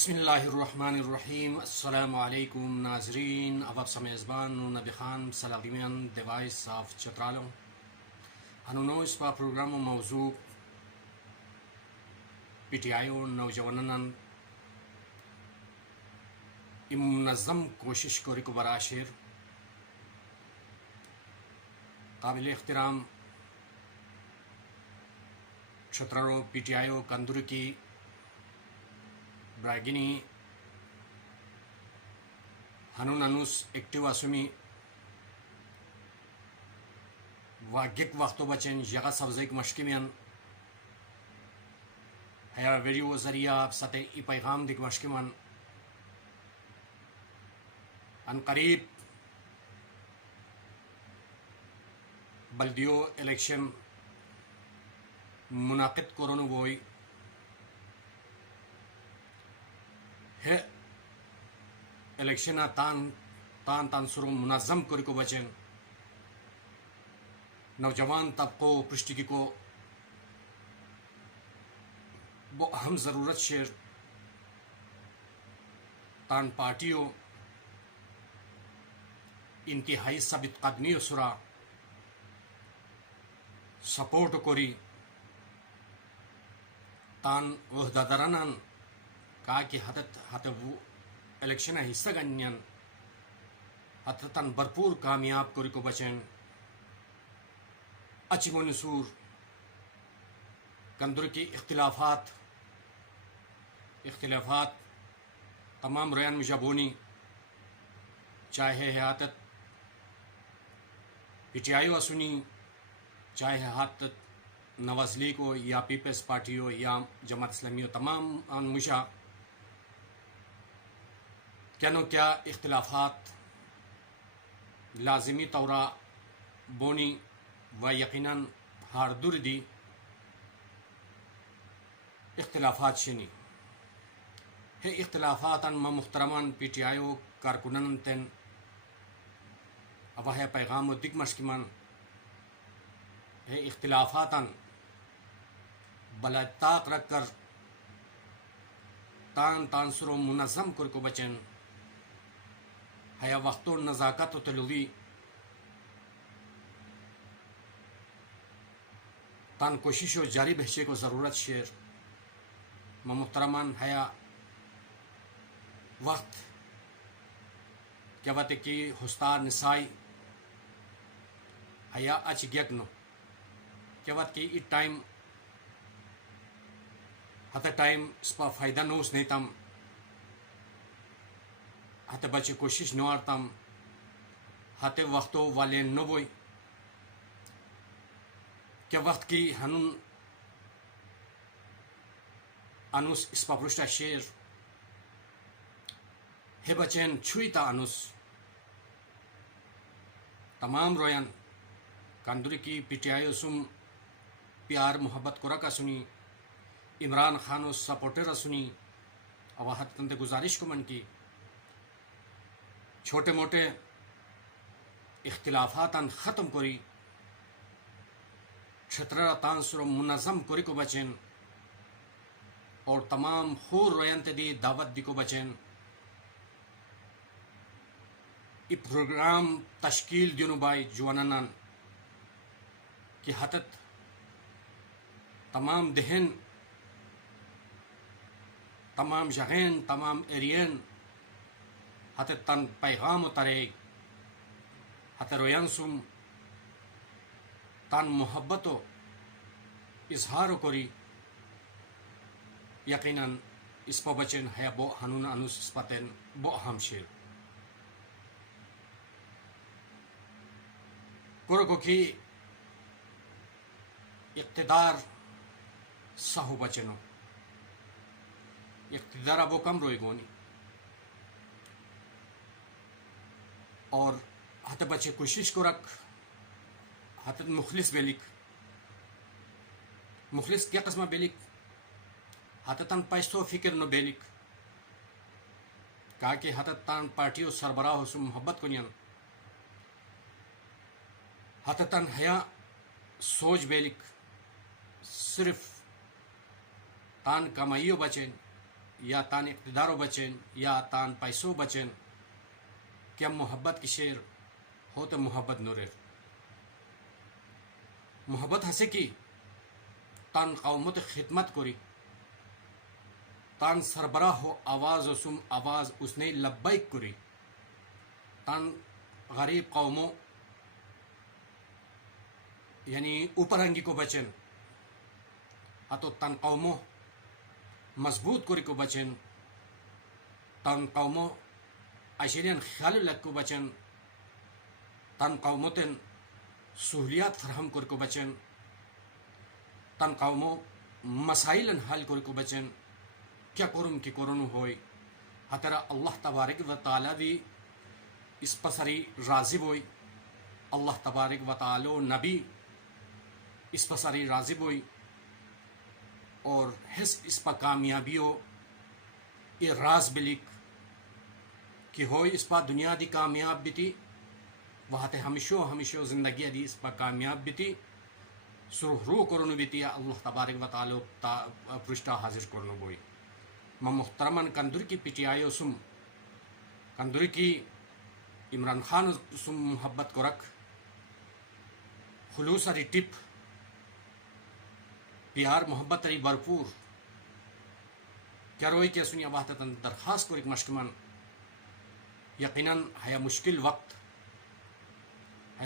بسم اللہ الرحمن الرحیم. السلام علیکم ناظرین. اب سمیزبان نبی خان سلالیمیان دیوائس آف چترالم هنونو اسپا پروگرام و موضوع پی ٹی آئی و نوجوانان منظم کوشش کوری کو براشر قابل احترام چترالو پی ٹی آئی و کندر کی براگینی هنون انوس اکتیو اسمی واگیک وقتو بچن یغا سبزیک مشکمیان هیا ویڈیو ذریعہ سطح ای پیغام دیک مشکمان ان قریب بلدیو الیکشن منعقد کرونو گوئی ہے الیکشن تان سرو منظم کری کو بچن نوجوان طبقوں پرشتگی کو وہ اہم ضرورت شیر تان پارٹیوں انتہائی ثابت قدمی سرا سپورٹ کری تان عہدیداران کہا کہ حت وہ الیکشن حصہ گنین حت تن بھرپور کامیاب کری کو بچن اچھی منصور کندر کی اختلافات تمام ریان مجابونی چاہے حیاتت پی ٹی آئی و سنی چاہے حیاتت نواز لیگ ہو یا پیپلز پارٹی ہو یا جماعت اسلامی ہو تمام ان مشا کیا اختلافات لازمی طورا بونی و یقیناً ہار دور دی اختلافات شنی ہے اختلافات ان محترمان پی ٹی آئی و کارکنان تن اب ہے پیغام و دگ مشکمان ہے اختلافات ان بلا طاق رکھ کر تان سرو منظم کر کو بچن ہے وقت و نزاکت و تلوی تان کوشش و جاری بہچے کو ضرورت شیر محترمان ہے وقت کیا بات کی ہستار نسائی ہے اچ گیگنو کیا بات کی ٹائم ہت ٹائم اس پا فائدہ نوس نہیں تم ہت بچے کوشش نوار تم ہت وقتو والے نبوئی کیا وقت کی ہنون انوس اس پا پرشتہ شیر ہے بچین چھوئی تا انوس تمام رویان کندری کی پی ٹی آئی سم پیار محبت کو رکا سنی عمران خان و سپورٹر سنی اواحت تند گزارش کو من کی چھوٹے موٹے اختلافات ختم کری چھترا تانسر منظم کری کو بچن اور تمام خور روینت دی دعوت دی کو بچن ای پروگرام تشکیل دینو بائی جوانان کی حتت تمام دہن تمام جگہیں تمام ایرین ہت تن پیغام ترے ہت رویان سم تن محبت و اظہار کری یقیناً اس پا بچن ہے بو ہنون انوس اسپتن بو اہم شیر کرکو کی اقتدار سہو بچنو اقتدار ابو کم روئی گونی اور ہت بچے کوشش کو رکھ ہت مخلص بیلک مخلص کیا قسمہ بیلک ہت تن پیسو فکر نو بیلک کہا کہ ہت تن پارٹیو سربراہ سو محبت کنین ہت تن حیا سوچ بیلک صرف تان کمائیو بچن یا تان اقتدارو بچن یا تان پیسو بچن کیا محبت کی شیر ہو تو محبت نورر محبت ہسے کی تان قومت خدمت کری تان سربراہ ہو آواز اسم آواز اس نے لبیک کری تان غریب قوموں یعنی اوپرنگی کو بچن ہتو تن قوموں مضبوط کری کو بچن تن قوموں اشیرین خیال لگ کو بچن تن قومتن سہولیات فراہم کر کو بچن تن قوموں مسائل حل کر کو بچن کیا کرم کی کرن ہوئی ہترا اللہ تبارک و تعالی بھی اس پسری راضب ہوئی اللہ تبارک و تعالی نبی اس پسری راضب ہوئی اور حس اس پر کامیابی ہو یہ راز بلک کہ ہوئی اس پر دنیا دی کامیاب بھی تھی وہاں تے ہمیشہ زندگی دی اس پر کامیاب بھی تھی سرخرو کرنو بھی تھی اللہ تبارک و تعالی پرشتہ حاضر کرنو بوئی میں محترمن کندر کی پی ٹی آئی سم کندر کی عمران خان سم محبت کو رکھ خلوص اری ٹپ پیار محبت اری بھرپور کیا روئی کیا سنی آباد درخواست کو ایک مشکمن یقیناً ہے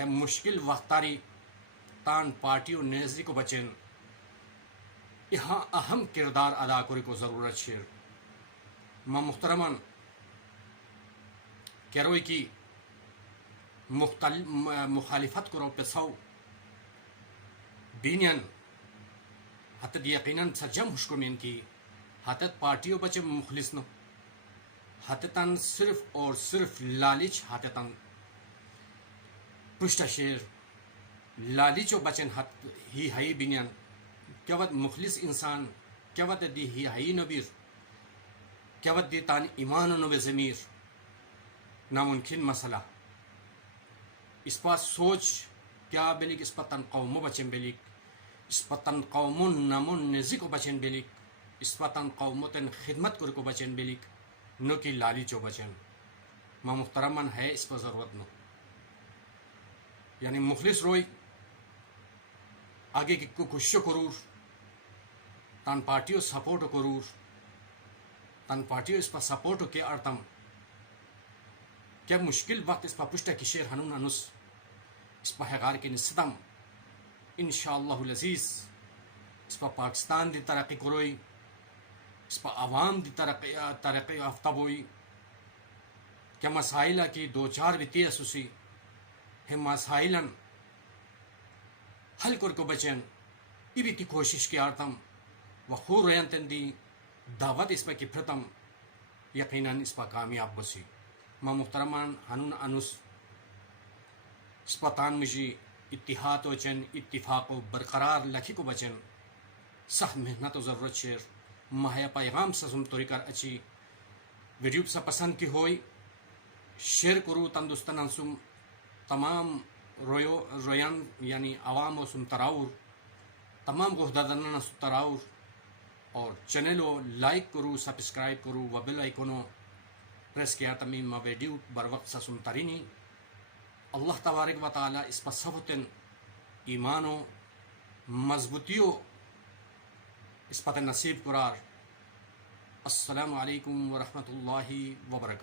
مشکل وقت تاری تان پارٹی و نیزری کو بچن یہاں اہم کردار ادا کرے کو ضرورت شیر میں محترمن کیروئی کی مخالفت کرو پسو بینین حتت یقیناً سجم حشکمین کی حتت پارٹیوں بچے مخلص نو حتتاً صرف اور صرف لالچ حتتاً پشت شیر لالچو بچن حت ہی ہائی بینین کیا ود مخلص انسان کیا ود دی ہی ہائی نبیر کیا ود دی تان ایمان و نو ضمیر ناممکن مسئلہ اس پر سوچ کیا بلیک اس پر تن قومو بچن بلیک اس پر تن قومون نمون نزی کو بچن بلیک اس پر تن قومو تن خدمت کو بچن بلیک نو کی لالچو بچن ما محترمن ہے اس پر ضرورت نو یعنی مخلص روئی آگے کی کوشش کرور تان پارٹیو سپورٹ کرور تان پارٹیو اس پر سپورٹ کے ارتم کیا مشکل وقت اس پر پشتہ کی شیر ہنون انس اس پر حقار کے نستم انشاءاللہ العزیز اس پر پاکستان دی ترقی کروئی اس پر عوام دی ترقی یافتہ ہوئی کیا مسائلہ کی دو چار بھی تیس اسی ہم مسائلن حل کو بچن یہ بھی تی کوشش کی آرتم و خور رینتن دی دعوت اس پر کی پھرتم یقیناً اس پر کامیاب بسی ما محترمان ہنون انس اس پر تان مجھے اتحاد و چن اتفاق و برقرار لکھی کو بچن سخت محنت و ضرورت شیر ماہیا پیغام سزم توری کر اچھی ویڈیو سا پسند کی ہوئی شیئر کرو تندرستان انسم تمام رویان یعنی عوام و سم تراور تمام گہدادن تراور اور چینل و لائک کرو سبسکرائب کرو و بیل آئیکونو پریس کیا تمیم ما ویڈیو بر وقت سا سم ترینی اللہ تبارک و تعالی اس پر صفتن ایمان و مضبوطیو اس پتہ نصیب قرار السلام علیکم ورحمۃ اللہ وبرکاتہ